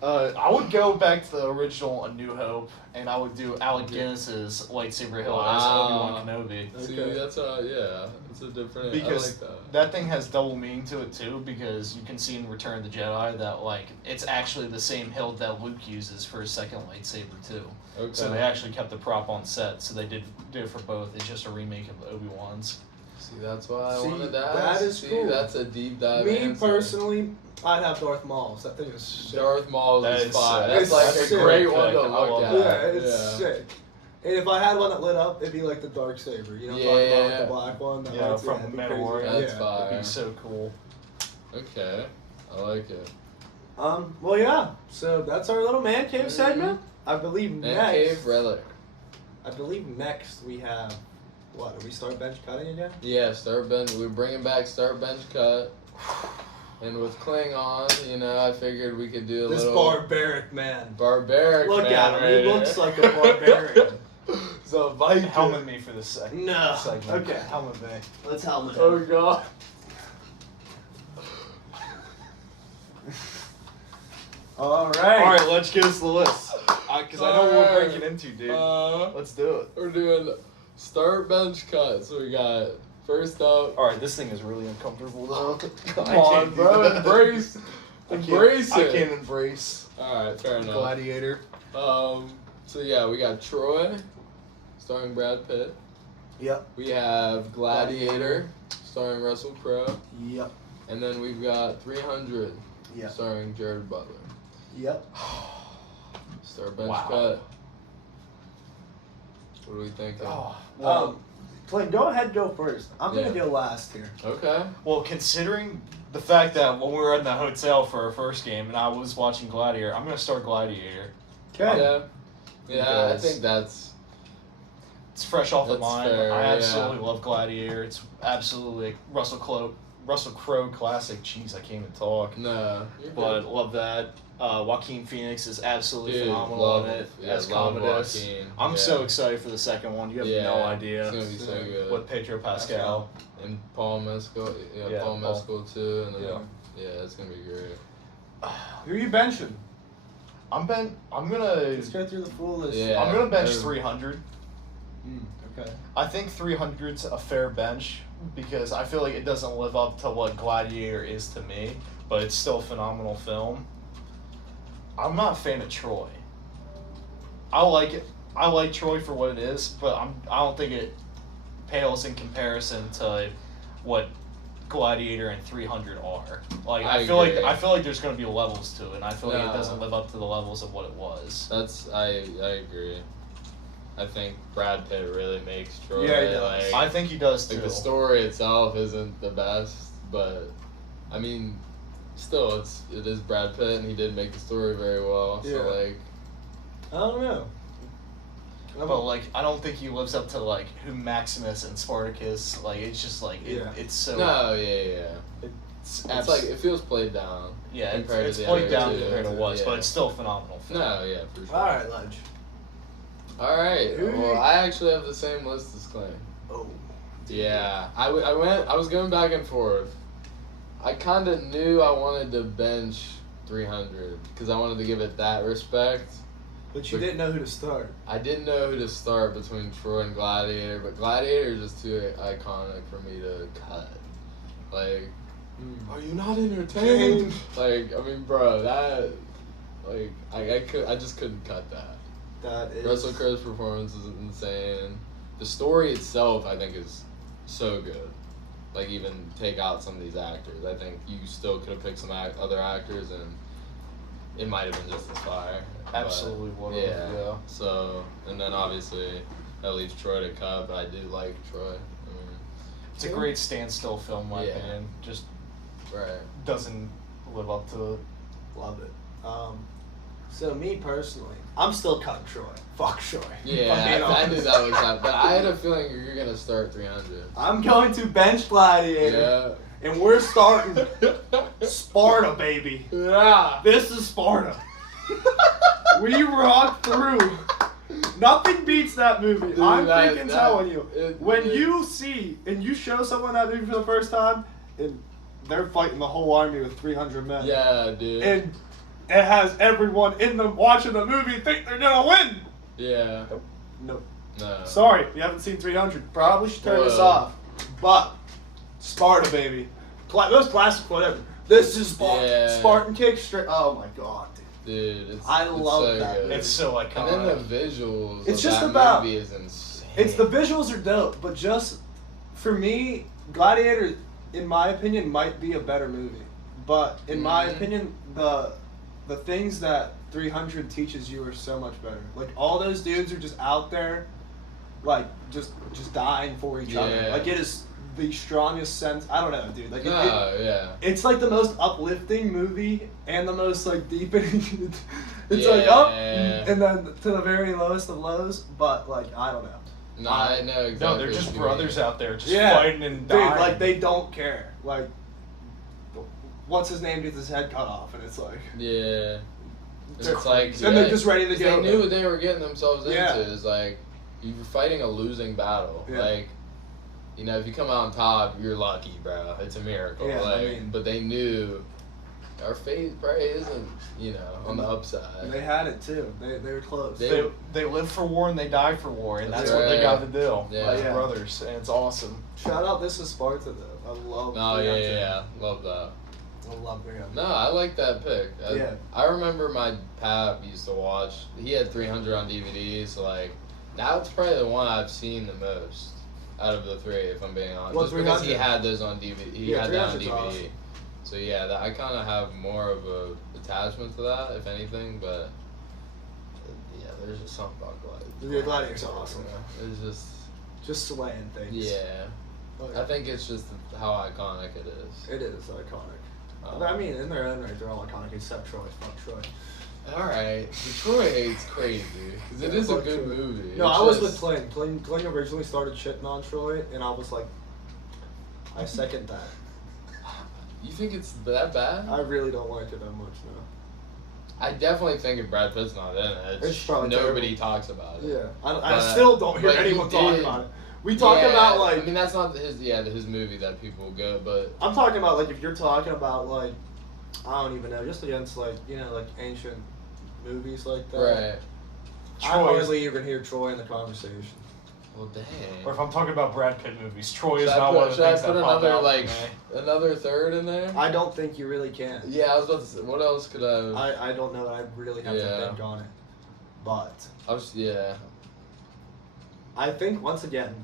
I would go back to the original A New Hope, and I would do Alec Guinness's lightsaber hilt as Wow. Obi-Wan Kenobi. See, Okay. that's it's a different. Because I like that. that thing has double meaning to it too, because you can see in Return of the Jedi that like it's actually the same hilt that Luke uses for his second lightsaber too. Okay. So they actually kept the prop on set, so they did do it for both. It's just a remake of Obi-Wan's. See, that's why I See, wanted to ask. that is See, cool. That's a deep dive. Me answer. personally, I'd have Darth Maul's. That thing is sick. Darth Maul That is is fire. sick. That's It's like sick. a great one Pick. to I look love at. Yeah, it's yeah. sick. And if I had one that lit up, it'd be like the dark saber. You know what I'm talking about, like the black one. That Yeah, lights- from it'd be Mandalorian. crazy. That's Yeah. fire. It'd be so cool. Okay, I like it. Well, yeah. So that's our little man cave segment. I believe Man next. cave relic. I believe next we have. What? Do we start bench cutting again? Yeah, start bench. We're bringing back start bench cut. And with Klingon, I figured we could do a This little barbaric man. barbaric. Look man at him. right He looks here. like a barbarian. He's a Viking. Helmet me for this segment. No. segment. Okay. Helmet me. Let's helmet him. Oh god. All right. All right, let's get us the list. Because I know what we're breaking into, dude. Let's do it. We're doing start, bench, cut. So we got first up. All right, this thing is really uncomfortable though. Come on, bro. Embrace it. I can't embrace. All right, fair enough. Gladiator. So yeah, we got Troy, starring Brad Pitt. Yep. We have Gladiator, starring Russell Crowe. Yep. And then we've got 300, Yep. starring Jared Butler. Yep. Star bench Wow. cut. What do we think? Oh, Clint, go ahead, go first. I'm Yeah. gonna go last here. Okay. well, considering the fact that when we were in the hotel for our first game and I was watching Gladiator, I'm gonna start Gladiator. Okay. Yeah. Yeah, I Because- think that's. It's fresh off the That's mind. fair, I yeah. absolutely love Gladiator. It's absolutely Russell Crowe classic. Jeez, I can't even talk. No. You're But good. love that. Joaquin Phoenix is absolutely Dude, phenomenal love in it yeah, as love Commodus. Joaquin. I'm Yeah. so excited for the second one. You have Yeah, no idea. It's gonna be so good. With Pedro Pascal. And Paul Mescal. Yeah, Yeah, Paul Paul. Mescal too. And then, Yeah. yeah, it's gonna be great. Who are you benching? I'm gonna Let's go through the full list. Yeah. I'm gonna bench Every- 300. Okay. I think 300's a fair bench because I feel like it doesn't live up to what Gladiator is to me, but it's still a phenomenal film. I'm not a fan of Troy. I like it. I like Troy for what it is, but I don't think it pales in comparison to what Gladiator and 300 are. Like I feel agree. like there's gonna be levels to it, and I feel like No. it doesn't live up to the levels of what it was. I agree. I think Brad Pitt really makes Troy. Yeah, he does. Like, I think he does too. like the story itself isn't the best, but I mean, still it is Brad Pitt and he did make the story very well. Yeah. So like, I don't know. But like, I don't think he lives up to like who Maximus and Spartacus. Like, it's just like Yeah. it's so. no, yeah. It's like it feels played down. yeah, compared it's to the played other down two. compared to what, Yeah. but it's still a phenomenal film. No, yeah, for sure. All right, Ledge. All right. Who- Well, I actually have the same list as Clay. Oh. Yeah, I was going back and forth. I kind of knew I wanted to bench 300 because I wanted to give it that respect. But you didn't know who to start. I didn't know who to start between Troy and Gladiator, but Gladiator is just too iconic for me to cut. Like, are you not entertained? Like, I mean, bro, that, like, I just couldn't cut that. That is. Russell Crowe's performance is insane. The story itself, I think, is so good. Like, even take out some of these actors. I think you still could have picked some other actors, and it might have been just as fire. But, Absolutely would have. yeah. So, and then obviously that leaves Troy to cut, but I do like Troy. I mean, It's a great standstill film, in my Yeah. opinion. Just right. doesn't live up to it. Love it. So me personally, I'm still cutting Troy. Fuck Troy. Yeah, I knew that was happening, but I had a feeling you're gonna start 300. I'm going to bench Gladiator, Yeah. and we're starting Sparta, baby. Yeah. This is Sparta. We rocked through. Nothing beats that movie. Dude, I'm that- freaking that- telling you. it- When it's- you see and you show someone that movie for the first time, and they're fighting the whole army with 300 men. Yeah, dude. And it has everyone in them watching the movie think they're gonna win. Yeah. Nope. No. Sorry, you haven't seen 300. Probably should turn this Whoa. off. But Sparta, baby. Most classic, whatever. This is Sparta. Yeah. Spartan kick straight. Oh my god, dude. Dude, it's I it's love so that good. movie. It's so iconic. And then the visuals It's of just that about- movie is insane. It's the visuals are dope, but just for me, Gladiator, in my opinion, might be a better movie. But in my Mhm. opinion, the things that 300 teaches you are so much better. Like all those dudes are just out there, like just dying for each other. Yeah. Like it is the strongest sense. I don't know, dude. Like No, yeah. it's like the most uplifting movie and the most like deepening. It's Yeah. like up and then to the very lowest of lows. But like I don't know. No, I know exactly. No, they're just what you brothers mean. out there, just Yeah. fighting and Dude, dying. like they don't care. Like, what's his name gets his head cut off, and it's like, Yeah. They're It's like and they're just ready to 'cause go. They knew what they were getting themselves Yeah. into. It's like you're fighting a losing battle. Yeah. Like, you know, if you come out on top, you're lucky, bro. It's a miracle. Yeah, like, I mean- but they knew our fate probably isn't, you know, on the upside. They had it too. They were close. They live for war and they die for war, and That's that's what they got to right. do. Yeah. Like Yeah. brothers, and it's awesome. Shout out, This Is Sparta though. I love. Oh, the yeah, acting. yeah. Love that. I love the acting. No, I like that pick. Yeah. I remember my pap used to watch. He had 300 on DVD, so like, that's probably the one I've seen the most out of the three, if I'm being honest. Well, Just because he 300. had those on DVD. He Yeah, had that on 300's DVD. awesome. So yeah, I kind of have more of a attachment to that, if anything. But yeah, there's just something about Gladiator. Yeah, Gladiator's awesome. It's Just slaying things. yeah. Oh, I think it's just how iconic it is. it is iconic. Um, I mean, in their own right, they're all iconic except Troy. Fuck Troy. All right, Detroit hate's crazy because it Yeah, is a fuck good Troy. movie. No, It's I was just- with Clayton. Clayton originally started shitting on Troy, and I was like, I second that. You think it's that bad? I really don't like it that much now. I definitely think if Brad Pitt's not in it, It's probably nobody talks about it. Yeah, I But- still don't hear but he anyone talk did- about it. We talk Yeah, about like I mean, that's not his movie that people go, but I'm talking about like if you're talking about like I don't even know, just against like like ancient movies like that. right. I Troy's- hardly even hear Troy in the conversation. Well, dang. Or if I'm talking about Brad Pitt movies, Troy is Should I not put, one of the should I things put that pop another out like for me. another third in there? I don't think you really can. Yeah, I was about to say. What else could I? I don't know. I really have to Yeah. think on it, but Yeah. I think once again,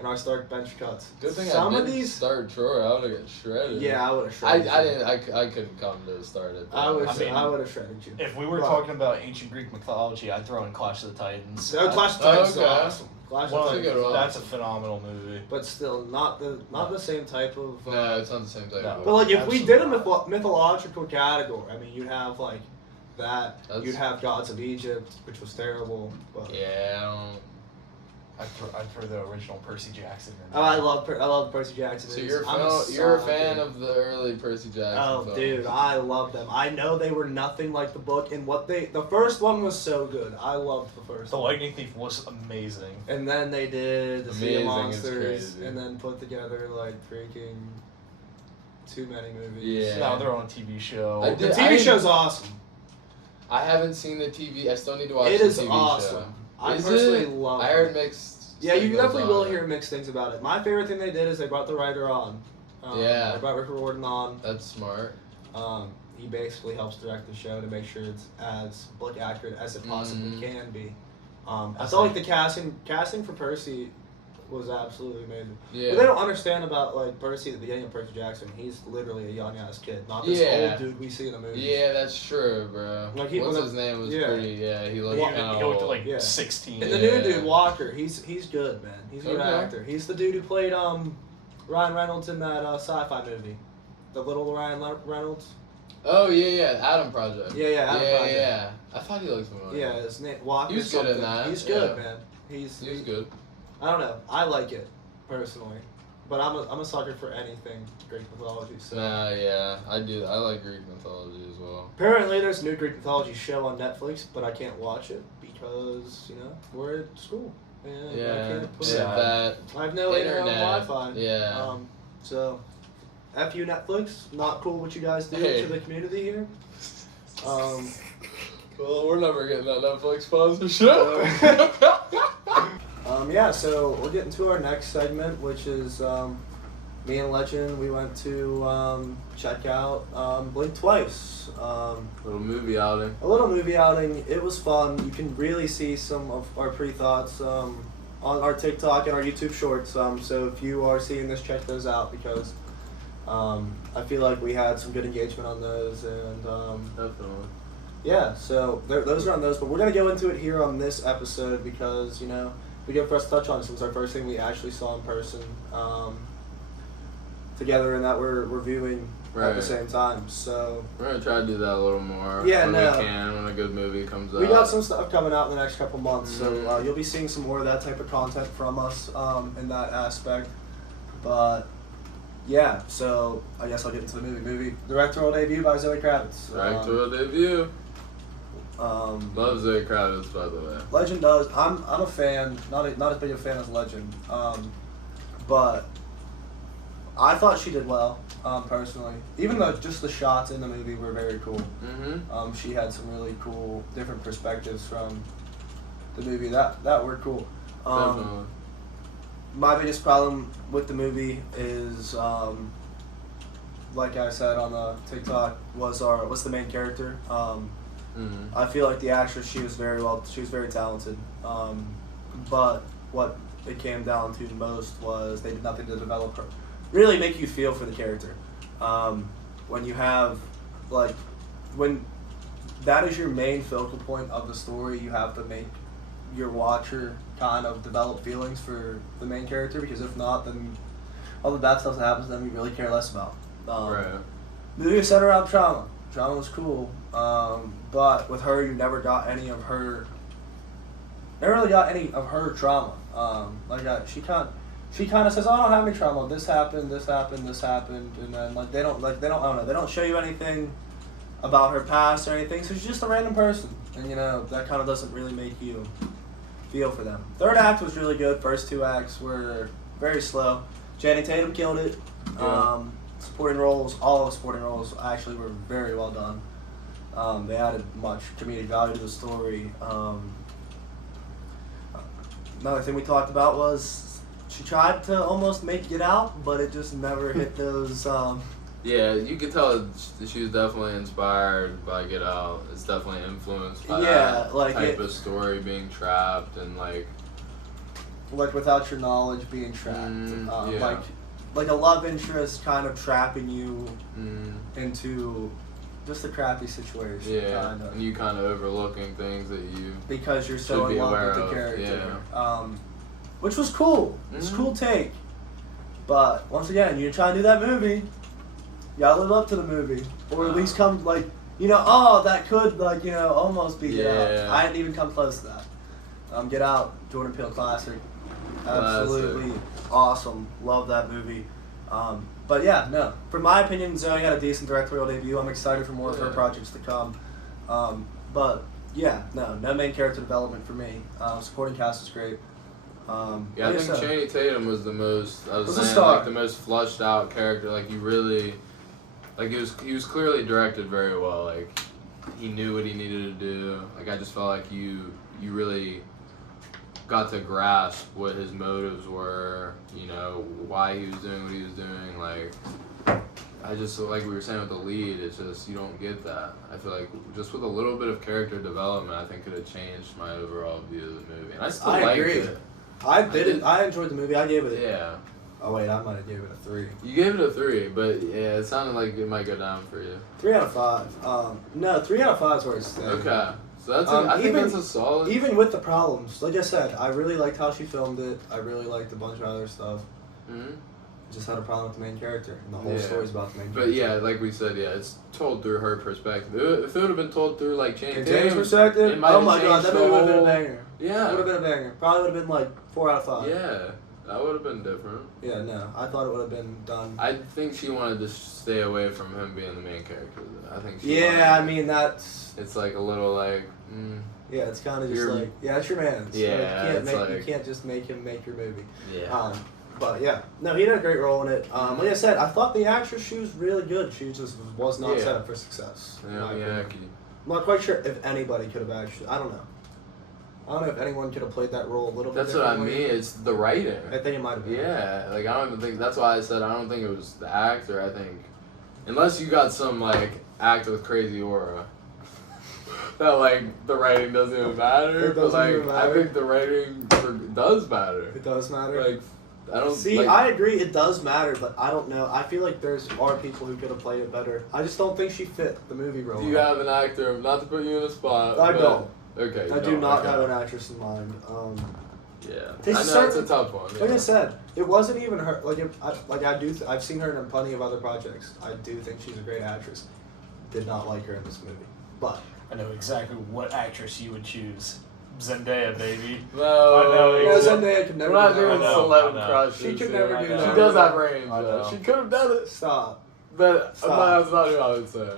in our Stark bench cuts, Good thing some I of didn't these. start Troy. I would have got shredded. Yeah, I would have I shredded. you. didn't. I couldn't come to start it. I would. I mean, I would have shredded you. If we were But- talking about ancient Greek mythology, I'd throw in Clash of the Titans. No, Clash of Titans is okay. awesome. Clash One of of That's a Titans, good one. that's a phenomenal movie. but still not the same type of. No, it's not the same type. No. of But like if we Absolutely did a not. mythological category, I mean, you'd have like that. That's- You'd have Gods of Egypt, which was terrible. But Yeah. I don't. I'd throw the original Percy Jackson in. oh, I love Percy Jackson. So movies. you're a sucker. fan of the early Percy Jackson Oh, films. dude, I love them. I know they were nothing like the book, and the first one was so good. I loved the first The one. Lightning Thief was amazing. And then they did the Sea of Amazing is Monsters, crazy. and then put together like freaking too many movies. Yeah. Now they're on a TV show. I The did- TV show's awesome. I haven't seen the TV. I still need to watch It the is TV awesome. show. I Is personally it? love I it. heard mixed. Yeah, you signals definitely on will it. hear mixed things about it. My favorite thing they did is they brought the writer on. Yeah. They brought Rick Riordan on. That's smart. He basically helps direct the show to make sure it's as book accurate as it possibly Mhm. can be. I That's felt like- like the casting for Percy was absolutely amazing. Yeah. What they don't understand about like Percy at the beginning of Percy Jackson, he's literally a young ass kid, not this Yeah. old dude we see in the movie. Yeah, that's true, bro. Like, he What's was- his name? Was yeah. pretty. Yeah, he looked He, kind of he looked like Yeah. 16. And the Yeah. new dude Walker, he's good, man. He's a good Okay. actor. He's the dude who played Ryan Reynolds in that sci-fi movie, the little Ryan Reynolds. Oh yeah, Adam Project. Yeah, Adam Project. Yeah. I thought he looked familiar. Yeah, his name Walker. He was good in something. that, He's good, yeah. man. he was good. I don't know. I like it personally, but I'm a sucker for anything Greek mythology. So Nah, yeah, I do. I like Greek mythology as well. apparently there's a new Greek mythology show on Netflix, but I can't watch it because we're at school and I Yeah, can't put yeah, it. that I have no internet internet. Wi-Fi. Yeah. So, F you Netflix. Not cool what you guys do Hey. to the community here. Well, we're never getting that Netflix sponsorship. Yeah, so we're getting to our next segment, which is me and Legend. We went to check out Blink Twice. Little movie outing. A little movie outing. It was fun. You can really see some of our pre-thoughts on our TikTok and our YouTube shorts. So if you are seeing this, check those out because I feel like we had some good engagement on those. And Definitely. yeah, so those are on those. But we're going to go into it here on this episode because, we get first touch on this. It was our first thing we actually saw in person together and that we're reviewing at Right. the same time. So We're gonna try to do that a little more. Yeah, when no. we can, when a good movie comes out. we got some stuff coming out in the next couple months. So Mhm. you'll be seeing some more of that type of content from us in that aspect. But yeah, so I guess I'll get into the movie. Directorial debut by Zoe Kravitz. Directorial debut. Love Zoe Kravitz, by the way. Legend does. I'm a fan. Not as big a fan as Legend. But I thought she did well. Personally, even though just the shots in the movie were very cool. Mm-hmm. She had some really cool different perspectives from the movie that were cool. Definitely. My biggest problem with the movie is, like I said on the TikTok, was the main character. I feel like the actress, she was very talented. But what it came down to most was they did nothing to develop her, really make you feel for the character. When you have, like, when that is your main focal point of the story, you have to make your watcher kind of develop feelings for the main character, because if not, then all the bad stuff that happens to them you really care less about. Right. The movie was centered around trauma. Trauma was cool, but with her, you never got any of her. Never really got any of her trauma. She kind of says, "Oh, I don't have any trauma. This happened, this happened, this happened," and then I don't know. They don't show you anything about her past or anything. So she's just a random person, and that kind of doesn't really make you feel for them. Third act was really good. First two acts were very slow. Channing Tatum killed it. Yeah. Supporting roles, all of the supporting roles actually were very well done. They added much comedic value to the story. Another thing we talked about was she tried to almost make Get Out, but it just never hit those. Yeah, you could tell she was definitely inspired by Get Out. It's definitely influenced by Yeah, that like type of story, being trapped and like without your knowledge being trapped. yeah. Like a love interest kind of trapping you Mm, into just a crappy situation. yeah, Kinda. and you kind of overlooking things that you. Because you're so Should be in love aware with the of, character. Which was cool. It's a Mhm. cool take. But once again, you're trying to do that movie, you gotta live up to the movie. Or at least come, like, that could, like, almost be Get Out. Yeah. I didn't even come close to that. Get Out, Jordan Peele classic. Absolutely awesome. Love that movie. But yeah, no. From my opinion, Zoe had a decent directorial debut. I'm excited for more of her Yeah. projects to come. But yeah, no main character development for me. Supporting cast is great. Yeah, I think Channing Tatum was the most. I was Was a saying star. like the most fleshed out character. Like you really, like he was clearly directed very well. Like he knew what he needed to do. Like I just felt like you really got to grasp what his motives were. Why he was doing what he was doing. Like I just, like we were saying with the lead, it's just you don't get that. I feel like just with a little bit of character development, I think could have changed my overall view of the movie. And I still liked agree. it. I enjoyed the movie. I gave it. Yeah. Oh wait, I might have gave it a 3. You gave it a 3, but yeah, it sounded like it might go down for you. 3 out of 5. No, 3 out of 5 is where it's staying. Okay. So that's I think even- that's a solid. Even with the problems, like I said, I really liked how she filmed it. I really liked a bunch of other stuff. Mhm. Just had a problem with the main character, and the whole Yeah. story's about the main But character. yeah, like we said, yeah, it's told through her perspective. If it would have been told through like Channing In Tatum's Tatum, perspective, it might oh have my god, changed that the movie would have been a whole- banger. Yeah. Would have been a banger. Probably would have been like 4 out of 5. Yeah, that would have been different. Yeah, no, I thought it would have been done. I think she wanted to stay away from him being the main character. I think. Yeah, I mean that's. It's like a little like. Yeah, it's kind of just You're- like, yeah, it's your man. So Yeah, you it's you can't just make him make your movie. Yeah. But yeah, no, he did a great role in it. Like I said, I thought the actress, she was really good. She just was not Yeah. set up for success. in my opinion. Miyake. I'm not quite sure if anybody could have actually. I don't know. I don't know if anyone could have played that role a little bit. That's what I differently. mean. It's the writing. I think it might have been. Yeah, like I don't even think that's why I said I don't think it was the actor. I think unless you got some like actor with crazy aura, that like the writing doesn't even matter. It doesn't but like even I matter. think the writing does matter. It does matter. Like I don't See, like, I agree, it does matter, but I don't know. I feel like are people who could have played it better. I just don't think she fit the movie role. Do you have an actor? Not to put you in a spot. I but- don't. Okay. I you do don't, not okay. have an actress in mind. Yeah. There's I know certain- it's a tough one. Like yeah. I said, it wasn't even her. I've seen her in plenty of other projects. I do think she's a great actress. Did not like her in this movie, but I know exactly what actress you would choose. Zendaya, baby. No. I know, yeah, exactly. Zendaya could never. We're not do doing that. I know, celeb I know. crushes. She could here. never I do know. that. She does have range, I though. know. She could have done it. Stop. But Stop. that's not who I would say.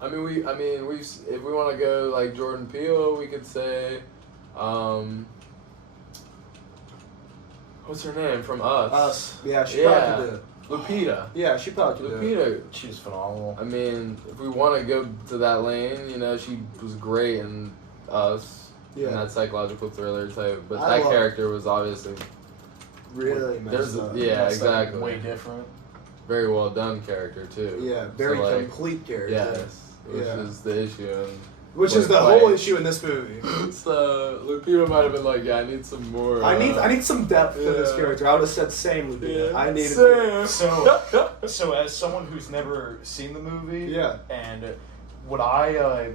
I mean, if we want to go like Jordan Peele, we could say, what's her name from Us? Us. Yeah, she probably could do it. Lupita. Yeah, she probably could do it. Lupita. She's phenomenal. I mean, if we want to go to that lane, you know, she was great in Us. Yeah. In that psychological thriller type, but I that love- character was obviously Really there's messed up. yeah, That's, like, exactly. way different. Very well done character too. Yeah, very So, like, complete character. Yes, which Yeah. is the issue. Which is the Like, whole issue in this movie. So Lupita might have been like, yeah, I need some more. I need some depth to this yeah. character. I would have said same Lupita. Yeah. I needed. So as someone who's never seen the movie, Yeah. and would I,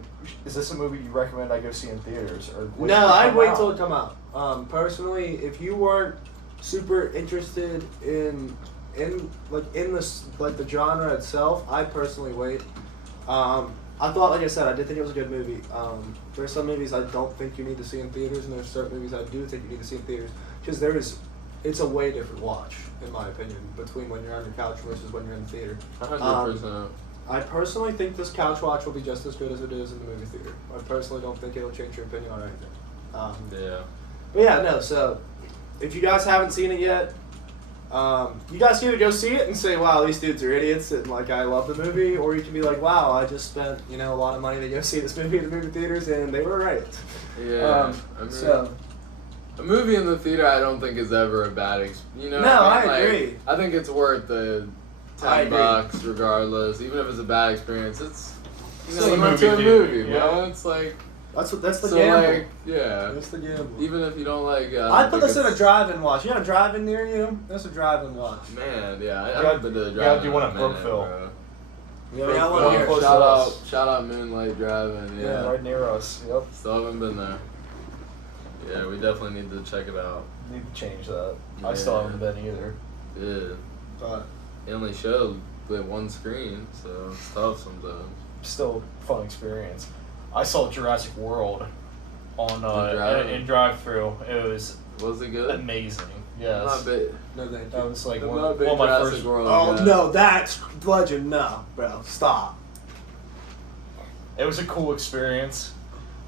is this a movie you recommend I go see in theaters? Or when No, it I'd come wait out? till it come out. Personally, if you weren't super interested in this like the genre itself, I personally wait. I thought, like I said, I did think it was a good movie. There's some movies I don't think you need to see in theaters, and there's certain movies I do think you need to see in theaters because it's a way different watch, in my opinion, between when you're on your couch versus when you're in the theater. 100%. I personally think this couch watch will be just as good as it is in the movie theater. I personally don't think it'll change your opinion on anything. Yeah. But yeah, no, so if you guys haven't seen it yet, you guys can either go see it and say, wow, these dudes are idiots and like I love the movie, or you can be like, wow, I just spent, a lot of money to go see this movie in the movie theaters and they were right. Yeah. I mean, So a movie in the theater, I don't think is ever a bad No, what I mean? I agree. I think it's worth the I $10 agree. regardless, even if it's a bad experience. It's Still you a went to a movie, movie, dude. man. It's like that's the so gamble. like yeah. That's the gamble. Even if you don't like, I'd put this in a drive-in watch. You got a drive-in near you? That's a drive-in watch. Man, yeah, I gotta- haven't been to the you gotta drive. do one at Brookville. Yeah, I want to hear. Close to Shout us. shout out Moonlight Driving. Yeah, Yeah. Right near us. Yep. Still haven't been there. Yeah, we definitely need to check it out. Need to change that. I still Yeah. haven't been either. Yeah, But it only showed with one screen, so it's tough sometimes. Still a fun experience. I saw Jurassic World on drive-in? in drive-through. It was Was it good? amazing. I'm Yes. not big. no, thank That you. was like I'm one not a of big my Jurassic first. World Oh guy. no, that's Legend. No, bro, stop. It was a cool experience.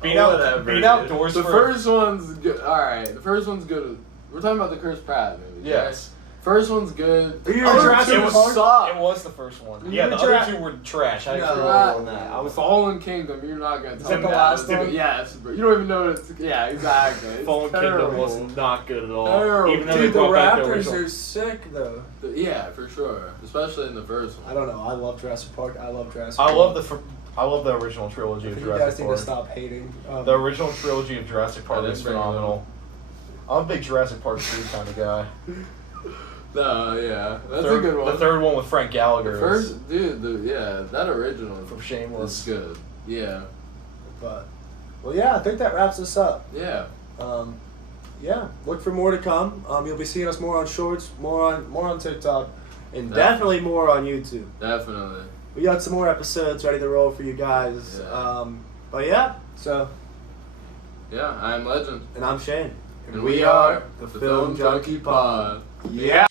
Being Whatever, being dude. outdoors. The for, first one's good. All right, the first one's good. We're talking about the Chris Pratt movie. Yes. First one's good. Are you Other Jurassic two it was, Park? it was the first one. You Yeah, were the Jura- other two were trash. I No. agree Pratt, on that. I was Fallen Kingdom. You're not gonna tell that me the that last was one? good. Yes, bro. You don't even know it's. Yeah, exactly. It's Fallen terrible. Kingdom was not good at all. Terrible. Even though Dude, they the brought back the Raptors original. are sick though. Yeah, for sure. Especially in the first one. I don't know. I love Jurassic Park. I love Jurassic. I Park. love the original trilogy I of think you guys Jurassic need to Park. stop hating. The original trilogy of Jurassic Park I is didn't bring it phenomenal. I'm a big Jurassic Park 3 kind of guy. No, yeah, that's a good one. The third one with Frank Gallagher. The first, dude, that original From was Shameless. good. Yeah, But, well, yeah, I think that wraps us up. yeah. Yeah, look for more to come. You'll be seeing us more on Shorts, more on TikTok, and Yeah. definitely more on YouTube. Definitely. We got some more episodes ready to roll for you guys. Yeah. But yeah, so, Yeah, I'm Legend. and I'm Shane. And we are the Film Junkie Pod. Yeah.